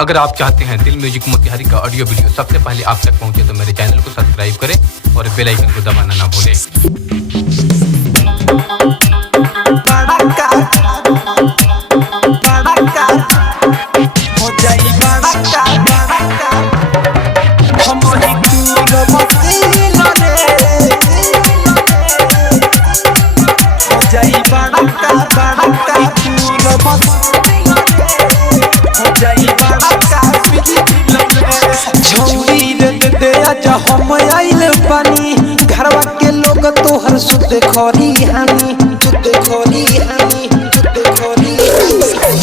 अगर आप चाहते हैं दिल म्यूजिक मोतिहारी का ऑडियो वीडियो सबसे पहले आप तक पहुंचे तो मेरे चैनल को सब्सक्राइब करें और बेल आइकन को दबाना ना भूलें। हम आइल पानी घरवा के लोग तोहर सुध खोरी हानी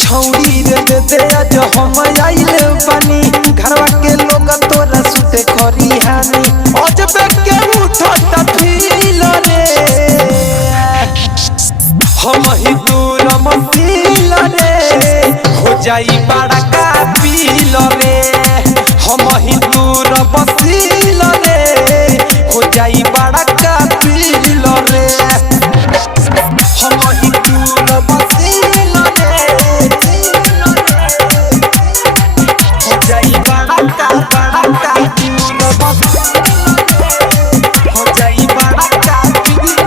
छौड़ी दे दे आज हम आइल पानी घरवा के लोग तोहर सुध खोरी हानी अजबे के उठत फील रे हम ही दूर मसील रे हो जाई बड़ा का पील रे हम ही दूर बसील रे हो जाई बड़ा का पील रे हम ही दूर बसील रे हो जाई बड़ा का दूर बसील हो जाई बड़ा का पील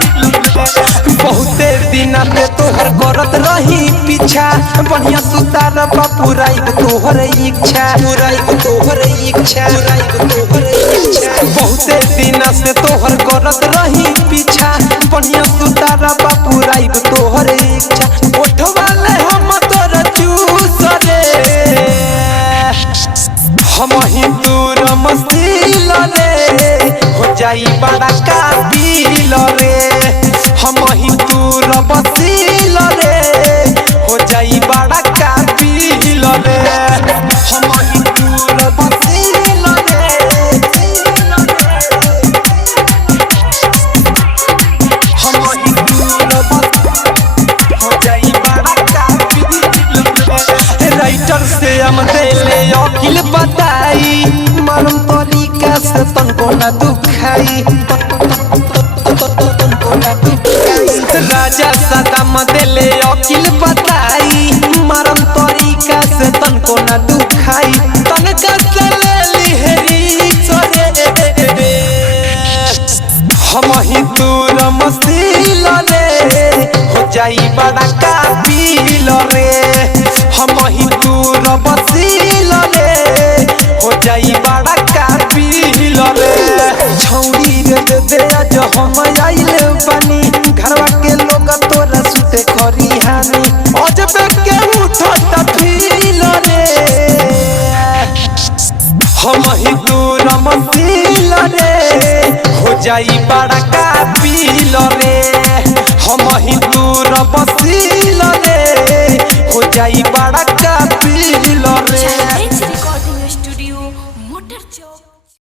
रे बहुते दिन पे तोहर करत रही पीछा बढ़िया सुतार पुराई तोहर इच्छा बहुते दिन से तोहर करत रही पीछा बढ़िया सुतार पुराई तोहर इच्छा उठवाले हम तोर चूस रे हम ही दूर मसील रे हो जाई बड़ा का पील रे हम ही दूर बसील रे हो जाई बड़ा का पील रे हम ही दूर बसील रे हम ही दूर हो जाई बड़ा का पील रे राइटर से हम देले अकिल बताई मालूम तरीका से तनको ना दुखाई राजा सदाम देले अकिल बताई मारम तरीका से तनको ना दुखाई तनका चले लिहरी चले हम ही दूर मसील रे हो जाई बड़ा का पील रे हम ही दूर बसील रे हो जाई बड़ा का पील रे छौड़ी दे दे आज हम आइल पानी घरवा के लोग तोरा सुते खरी हानी अजबे के उठत फील रे हम ही दूर मसील रे हो जाई बड़ा का पील रे हम ही दूर बसील रे हो जाई बड़ा का पील रे।